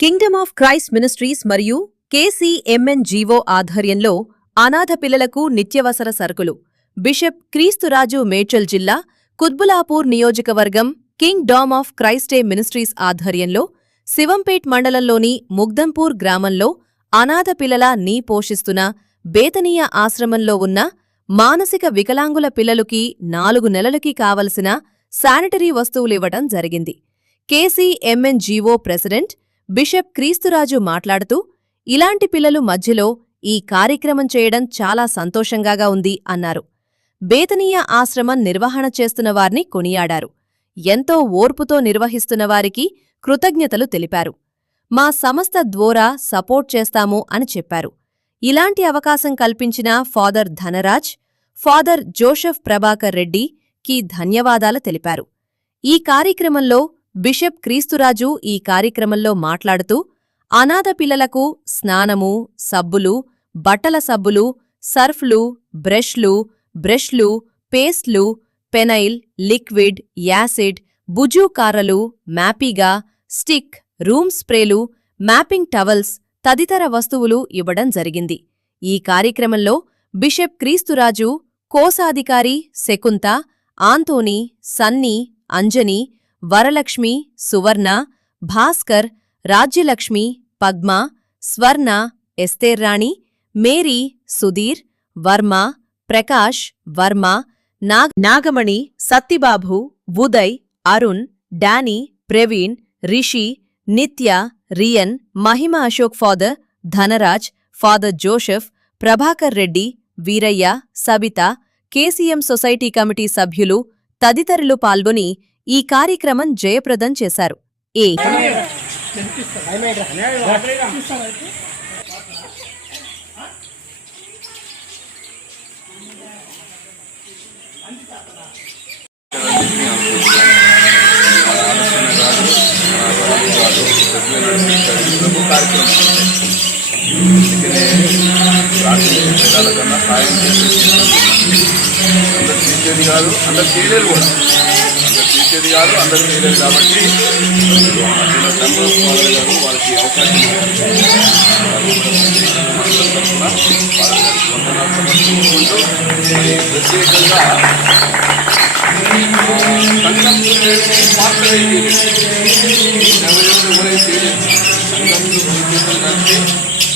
Kingdom of Christ ministries మరియు KCMNGO ఆధ్వర్యంలో అనాథ పిల్లలకు నిత్యవసర సరుకులు బిషప్ క్రీస్తురాజు మేడ్చల్ జిల్లా కుత్బులాపూర్ నియోజకవర్గం కింగ్డమ్ ఆఫ్ క్రైస్టే మినిస్ట్రీస్ ఆధ్వర్యంలో శివంపేట్ మండలంలోని ముగ్దంపూర్ గ్రామంలో అనాథ పిల్లల నీ పోషిస్తున్న బేతనీయ ఆశ్రమంలో ఉన్న మానసిక వికలాంగుల పిల్లలకి 4 నెలలకి కావలసిన శానిటరీ వస్తువులివ్వటం జరిగింది. KCMNGO ప్రెసిడెంట్ బిషప్ క్రీస్తురాజు మాట్లాడుతూ, ఇలాంటి పిల్లలు మధ్యలో ఈ కార్యక్రమం చేయడం చాలా సంతోషంగా ఉంది అన్నారు. బేతనీయ ఆశ్రమం నిర్వహణ చేస్తున్న వారిని కొనియాడారు. ఎంతో ఓర్పుతో నిర్వహిస్తున్న వారికి కృతజ్ఞతలు తెలిపారు. మా సంస్థ ద్వారా సపోర్ట్ చేస్తాము అని చెప్పారు. ఇలాంటి అవకాశం కల్పించిన father Dhanaraj, father Joseph Prabhakar రెడ్డికి ధన్యవాదాలు తెలిపారు. ఈ కార్యక్రమంలో బిషప్ క్రీస్తురాజు ఈ కార్యక్రమంలో మాట్లాడుతూ, అనాథ పిల్లలకు స్నానము, సబ్బులు, బట్టల సబ్బులు, సర్ఫ్లు, బ్రష్లు, పేస్ట్లు, పెనైల్, లిక్విడ్, యాసిడ్, బుజూ కారలు, మ్యాపీగా, స్టిక్, రూమ్ స్ప్రేలు, మ్యాపింగ్ టవల్స్ తదితర వస్తువులు ఇవ్వడం జరిగింది. ఈ కార్యక్రమంలో బిషప్ క్రీస్తురాజు, కోశాధికారి శకుంత, ఆంతోని, సన్నీ, అంజని, వరలక్ష్మి, సువర్ణ, Bhaskar, Rajyalakshmi, Padma, Swarna, Estherrani, Mary, Sudheer, Varma, Prakash, Varma, Nagamani, Sattibabu, Uday, Arun, Danny, Praveen, Rishi, Nitya, Ryan, Mahima Ashok father, Dhanaraj, father Joseph, Prabhakar Reddy, Veeraiah, Sabitha, KCM society committee సభ్యులు తదితరులు పాల్గొని ఈ కార్యక్రమం జయప్రదం చేశారు. సాయం చేసేది కాదు, అందరు చేయలేరు కూడా, చేసేది కాదు, అందరూ చేయలేరు. కాబట్టి చంద్రబాబు గారు వాళ్ళకి అవకాశం ప్రత్యేకంగా పాత్ర ఎవరైతే చేయలేదు. సంఘంలో కలిసి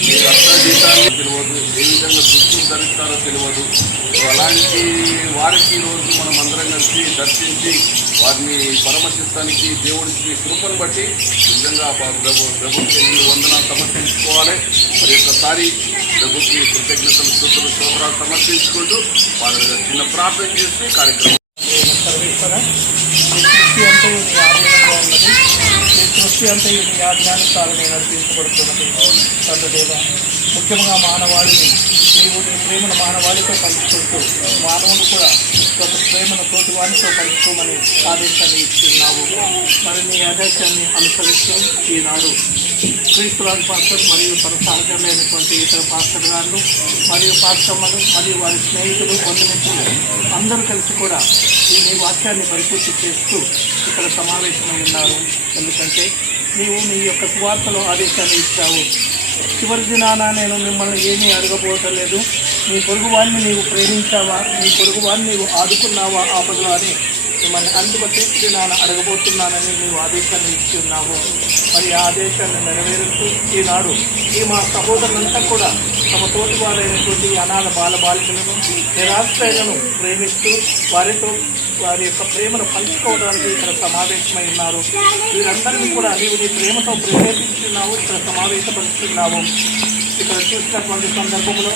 మీ రక్తగీతాన్ని తెలియదు, ఏ విధంగా దుస్తులు ధరిస్తారో తెలియదు. అలాంటి వారికి ఈరోజు మనం అందరం కలిసి దర్శించి వారిని పరమశిస్తానికి దేవుడికి కృపను బట్టి నిజంగా ప్రభుత్వం వందనాలు సమర్పించుకోవాలి. మరి ఒక్కసారి ప్రభుత్వ కృతజ్ఞతలు స్తోత్రాలు సమర్పించుకుంటూ వారి చిన్న ప్రార్థన చేసి కార్యక్రమం సృష్టి అంతా ఈ ఆజ్ఞానుసారమే నడిపించబడుతున్నది. తండ్రిదేవ, ముఖ్యంగా మానవాళిని నీవు నీ ప్రేమను మానవాళితో పంచుకుంటూ మానవులు కూడా కొంత ప్రేమను తోటి వాడితో పంచుకోమని ఆదేశాన్ని ఇస్తున్నావు. మరి నీ ఆదేశాన్ని అనుసరిస్తూ ఈనాడు క్రీస్తురాజు పాస్టర్ మరియు తన సహచరులైనటువంటి ఇతర పాస్టర్ గారు మరియు పాస్టమ్మలు మరియు వారి స్నేహితులు, బంధుమిత్రులు అందరూ కలిసి కూడా ఈ నీ వాక్యాన్ని పరిపూర్తి చేస్తూ ఇక్కడ సమావేశమై ఉన్నారు. ఎందుకంటే నీవు నీ యొక్క సువార్తలో ఆదేశాన్ని ఇచ్చావు. చివరి దినాన నేను మిమ్మల్ని ఏమీ అడగబోటలేదు, నీ పొరుగువాడిని నీవు ప్రేమించావా, నీ పొరుగువాడిని నీవు ఆదుకున్నావా ఆపదలో అని మిమ్మల్ని అందుబట్టి దినాన అడగబోతున్నానని నీవు ఆదేశాన్ని ఇచ్చి ఉన్నావు. మరి ఆ ఆదేశాన్ని నెరవేరుస్తూ ఈనాడు ఈ మా సహోదరులంతా కూడా తమ తోటి వారైనటువంటి అనాథ బాలికలను, నిరాశ్రయులను ప్రేమిస్తూ వారితో వారి యొక్క ప్రేమను పంచుకోవడానికి ఇక్కడ సమావేశమై ఉన్నారు. వీరందరినీ కూడా నీవు నీ ప్రేమతో ప్రేరేపించున్నావు, ఇక్కడ సమావేశపరుస్తున్నావు. ఇక్కడ చూసినటువంటి సందర్భంలో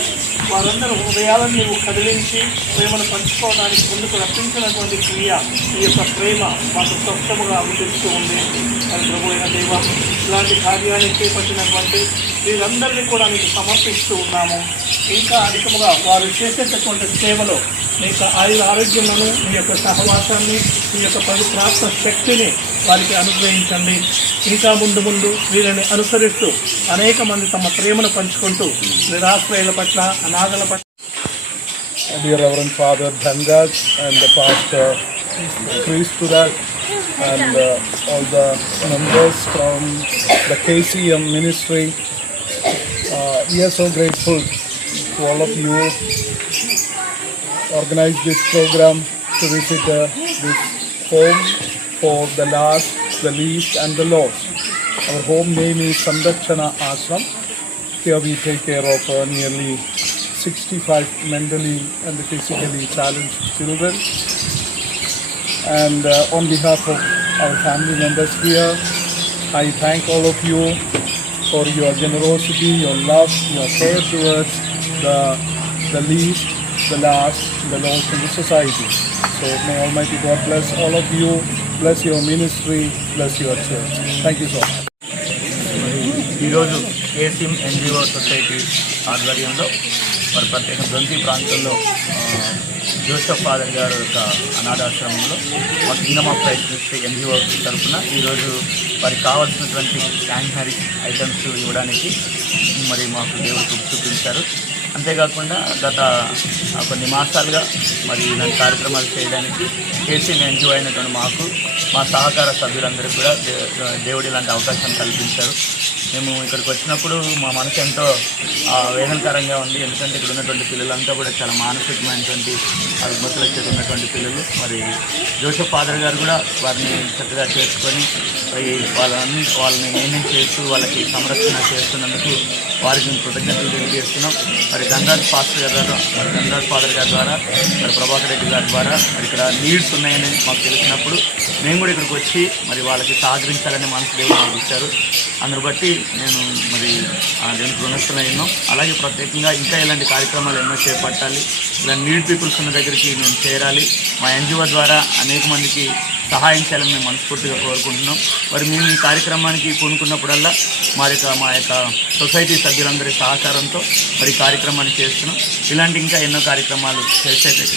వారందరూ హృదయాలను నీవు కదిలించి ప్రేమను పంచుకోవడానికి ముందుకు రప్పించినటువంటి క్రియ, ఈ యొక్క ప్రేమ మాకు స్పష్టముగా అనిపిస్తూ ఉంది. అది ప్రభు అయిన దేవ, ఇలాంటి కార్యాన్ని చేపట్టినటువంటి వీరందరినీ కూడా నీకు సమర్పిస్తూ ఉన్నాము. ఇంకా అధికముగా వారు చేసేటటువంటి సేవలో నీ యొక్క ఆరోగ్యములను, నీ యొక్క సహవాసాన్ని, నీ యొక్క పవిత్రాత్మ శక్తిని వారికి అనుగ్రహించండి. ఇంకా ముందు వీరిని అనుసరిస్తూ అనేక మంది తమ ప్రేమను పంచుకుంటూ నిరాశ్రయుల పట్ల, అనాథల పట్ల. Dear Reverend Father Dhanraj and the Pastor Christuraj and all the members from the KCM ministry. We are so grateful to all of you organized this program to visit this home for the last, the least and the lost. Our home name is Samrakshana Ashram. Here we take care of nearly 65 mentally and physically challenged children. And on behalf of our family members here, I thank all of you for your generosity, your love, your care towards the least, the last, the lost in the society. So may Almighty God bless all of you, bless your ministry, bless your church. Thank you so much. ఈరోజు KCM NGO society ఆధ్వర్యంలో మరి ప్రత్యేక దొంతి ప్రాంతంలో Joseph father గారు యొక్క అనాథాశ్రమంలో మా Kingdom of Christ ministry NGO తరఫున ఈరోజు వారికి కావాల్సినటువంటి శానిటరీ ఐటమ్స్ ఇవ్వడానికి మరి మాకు దేవుడు చూపించారు. అంతేకాకుండా గత కొన్ని మాసాలుగా మరి ఇలాంటి కార్యక్రమాలు చేయడానికి కేసీఎం ఎన్జిఓ అయినటువంటి మాకు మా సహకార సభ్యులందరికీ కూడా దేవుడు ఇలాంటి అవకాశం కల్పించారు. మేము ఇక్కడికి వచ్చినప్పుడు మా మనసు ఎంతో వేదనకరంగా ఉంది. ఎందుకంటే ఇక్కడ ఉన్నటువంటి పిల్లలంతా కూడా చాలా మానసికమైనటువంటి రుగ్మతలకి ఉన్నటువంటి పిల్లలు. మరి జోసెఫ్ ఫాదర్ గారు కూడా వారిని చక్కగా చేసుకొని వాళ్ళని మెయింటైన్ చేస్తూ వాళ్ళకి సంరక్షణ చేస్తున్నందుకు వారికి మేము కృతజ్ఞతలు తెలియజేస్తున్నాం. మరి గంగాధర్ ఫాదర్ గారి ద్వారా మరి ప్రభాకర్ రెడ్డి గారి ద్వారా మరి ఇక్కడ నీడ్స్ ఉన్నాయని మాకు తెలిసినప్పుడు మేము కూడా ఇక్కడికి వచ్చి మరి వాళ్ళకి సహకరించాలని మనసు దేవుడు మాకు ఇచ్చారు. అందును బట్టి నేను మరి దీనికి రుణస్థులైనాం. అలాగే ప్రత్యేకంగా ఇంకా ఇలాంటి కార్యక్రమాలు ఎన్నో చేపట్టాలి. ఇలా నీడ్ పీపుల్స్ ఉన్న దగ్గరికి మేము చేరాలి. మా ఎన్జిఓ ద్వారా అనేక మందికి సహాయం చేయాలని మేము మనస్ఫూర్తిగా కోరుకుంటున్నాం. మరి మేము ఈ కార్యక్రమానికి పూనుకున్నప్పుడల్లా మా యొక్క సొసైటీ సభ్యులందరి సహకారంతో మరి కార్యక్రమాన్ని చేస్తున్నాం. ఇలాంటి ఇంకా ఎన్నో కార్యక్రమాలు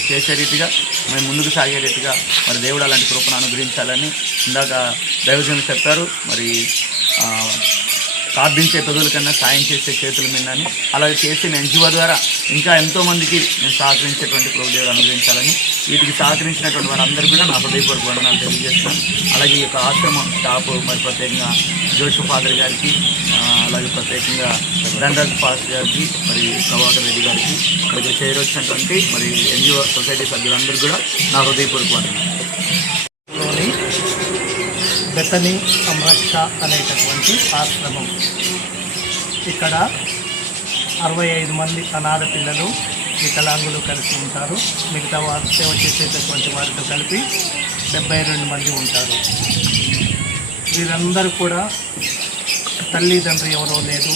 చేసే రీతిగా మేము ముందుకు సాగే రీతిగా మరి దేవుడు అలాంటి కృపను అనుగ్రహించాలని ఇందాక దైవజనులు చెప్పారు. మరి ప్రార్థించే పెదవుల కన్నా సాయం చేసే చేతుల మీదని, అలాగే చేసిన ఎన్జిఓ ద్వారా ఇంకా ఎంతోమందికి నేను సహకరించేటువంటి ప్రభుదేవుడు అనుగ్రహించాలని, వీటికి సహకరించినటువంటి వారందరూ కూడా నా హృదయపూర్వక వందనాలు తెలియజేస్తున్నాను. అలాగే ఈ యొక్క ఆశ్రమం స్టాఫ్ మరి ప్రత్యేకంగా జోసెఫ్ ఫాదర్ గారికి, అలాగే ప్రత్యేకంగా ధనరాజ్ ఫాదర్ గారికి, మరి ప్రభాకర్ రెడ్డి గారికి, అలాగే చేరొచ్చినటువంటి మరి ఎన్జిఓ సొసైటీ సభ్యులందరూ కూడా నా హృదయపూర్వక వందనాలు. బెతనీ సంరక్ష అనేటటువంటి ఆశ్రమం. ఇక్కడ 65 మంది అనాథ పిల్లలు, వికలాంగులు కలిసి ఉంటారు. మిగతా వారు సేవ చేసేటటువంటి వారితో కలిపి 72 మంది ఉంటారు. వీరందరూ కూడా తల్లిదండ్రి ఎవరో లేదు,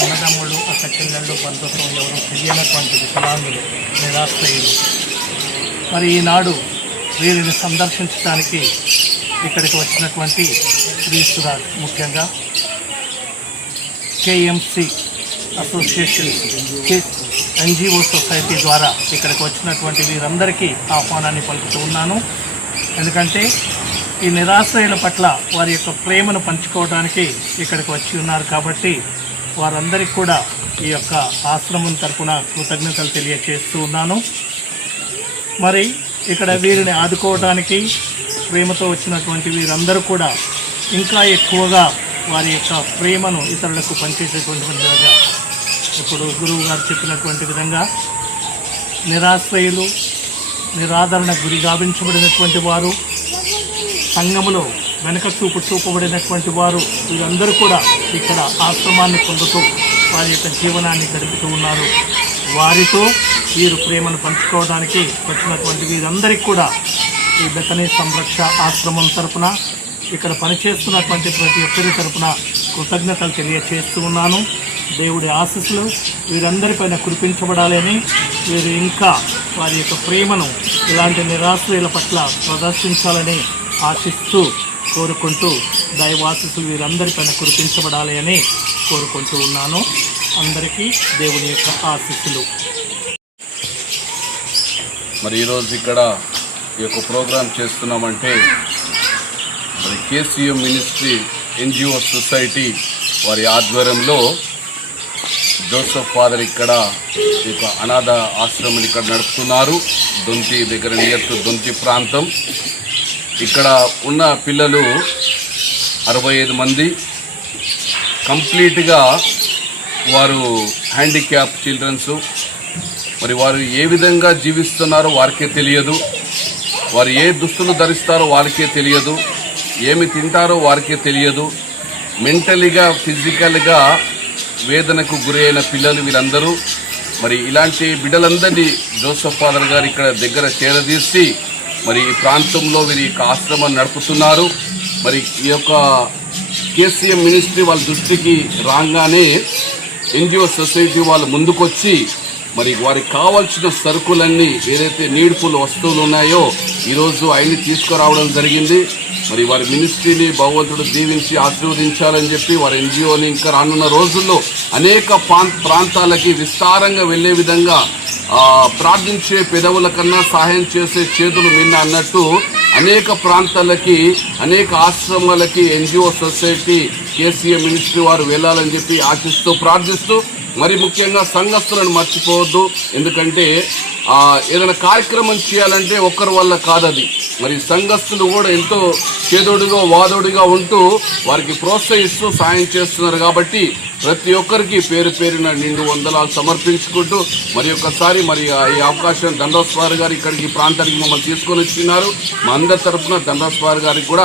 అన్నదమ్ములు అక్క చెల్లెళ్ళు బంధుత్వం ఎవరో తెలియనటువంటి వికలాంగులు, నిరాశ్రయులు. మరి ఈనాడు వీరిని సందర్శించడానికి ఇక్కడికి వచ్చినటువంటి క్రీస్తురాజ్, ముఖ్యంగా కేఎంసి అసోసియేషన్ ఎన్జిఓ సొసైటీ ద్వారా ఇక్కడికి వచ్చినటువంటి వీరందరికీ ఆహ్వానాన్ని పలుకుతూ ఉన్నాను. ఎందుకంటే ఈ నిరాశ్రయుల పట్ల వారి యొక్క ప్రేమను పంచుకోవడానికి ఇక్కడికి వచ్చి ఉన్నారు కాబట్టి వారందరికీ కూడా ఈ యొక్క ఆశ్రమం తరపున కృతజ్ఞతలు తెలియజేస్తూ ఉన్నాను. మరి ఇక్కడ వీరిని ఆదుకోవడానికి ప్రేమతో వచ్చినటువంటి వీరందరూ కూడా ఇంకా ఎక్కువగా వారి యొక్క ప్రేమను ఇతరులకు పంచేసేటువంటి విధంగా, ఇప్పుడు గురువు గారు చెప్పినటువంటి విధంగా నిరాశ్రయులు, నిరాదరణ గురి గావించబడినటువంటి వారు, సంఘములో వెనక చూపబడినటువంటి వారు, వీరందరూ కూడా ఇక్కడ ఆశ్రమాన్ని పొందుతూ వారి యొక్క జీవనాన్ని గడుపుతూ ఉన్నారు. వారితో వీరు ప్రేమను పంచుకోవడానికి వచ్చినటువంటి వీరందరికీ కూడా ఈ బెతనీ సంరక్ష ఆశ్రమం తరపున, ఇక్కడ పనిచేస్తున్నటువంటి ప్రతి ఒక్కరి తరపున కృతజ్ఞతలు తెలియజేస్తూ ఉన్నాను. దేవుడి ఆశీస్సులు వీరందరిపైన కురిపించబడాలని, వీరు ఇంకా వారి యొక్క ప్రేమను ఇలాంటి నిరాశ్రయుల పట్ల ప్రదర్శించాలని ఆశిస్తూ కోరుకుంటూ దైవాశీస్సులు వీరందరిపైన కురిపించబడాలి అని కోరుకుంటూ ఉన్నాను. అందరికీ దేవుని యొక్క ఆశీస్సులు. మరి ఈరోజు ఇక్కడ ఈ యొక్క ప్రోగ్రాం చేస్తున్నామంటే మరి కేసీఎం మినిస్ట్రీ ఎన్జిఓ సొసైటీ వారి ఆధ్వర్యంలో జోసెఫ్ ఫాదర్ ఇక్కడ ఈ యొక్క అనాథ ఆశ్రమం ఇక్కడ నడుపుతున్నారు. దొంతి దగ్గర నియర్ టు దొంతి ప్రాంతం. ఇక్కడ ఉన్న పిల్లలు 65 మంది కంప్లీట్గా వారు హ్యాండిక్యాప్ చిల్డ్రన్స్. మరి వారు ఏ విధంగా జీవిస్తున్నారో వారికే తెలియదు, వారు ఏ దుస్తులు ధరిస్తారో వారికే తెలియదు, ఏమి తింటారో వారికే తెలియదు. మెంటలీగా ఫిజికల్గా వేదనకు గురైన పిల్లలు వీళ్ళందరూ. మరి ఇలాంటి బిడ్డలందరినీ జోసెఫ్ ఫాదర్ గారు ఇక్కడ దగ్గర చేరదీసి మరి ఈ ప్రాంతంలో వీరి యొక్క ఆశ్రమాన్ని నడుపుతున్నారు. మరి ఈ యొక్క కేసీఎం మినిస్ట్రీ వాళ్ళ దృష్టికి రాగానే ఎన్జిఓ సొసైటీ వాళ్ళు ముందుకొచ్చి మరి వారికి కావాల్సిన సరుకులన్నీ ఏదైతే నీడ్ఫుల్ వస్తువులు ఉన్నాయో ఈరోజు ఆయన్ని తీసుకురావడం జరిగింది. మరి వారి మినిస్ట్రీని భగవంతుడు దీవించి ఆశీర్వదించాలని చెప్పి వారి ఎన్జిఓని ఇంకా రానున్న రోజుల్లో అనేక ప్రాంతాలకి విస్తారంగా వెళ్లే విధంగా ప్రార్థించే పెదవుల కన్నా సహాయం చేసే చేతులు నిన్న అన్నట్టు అనేక ప్రాంతాలకి అనేక ఆశ్రమాలకి ఎన్జిఓ సొసైటీ కేసీఎం మినిస్ట్రీ వారు వెళ్ళాలని చెప్పి ఆశిస్తూ ప్రార్థిస్తూ మరి ముఖ్యంగా సంఘస్థులను మర్చిపోవద్దు. ఎందుకంటే ఏదైనా కార్యక్రమం చేయాలంటే ఒక్కరి వల్ల కాదది. మరి సంఘస్థులు కూడా ఎంతో చేదోడుగా వాదోడుగా ఉంటూ వారికి ప్రోత్సహిస్తూ సాయం చేస్తున్నారు. కాబట్టి ప్రతి ఒక్కరికి పేరు పేరున నిండు వందనాలు సమర్పించుకుంటూ మరి ఒక్కసారి మరి ఈ అవకాశం దండోస్ వారి గారు ఇక్కడికి ప్రాంతానికి మమ్మల్ని తీసుకొని వచ్చినారు. మా అందరి తరఫున దండోస్ వారి గారికి కూడా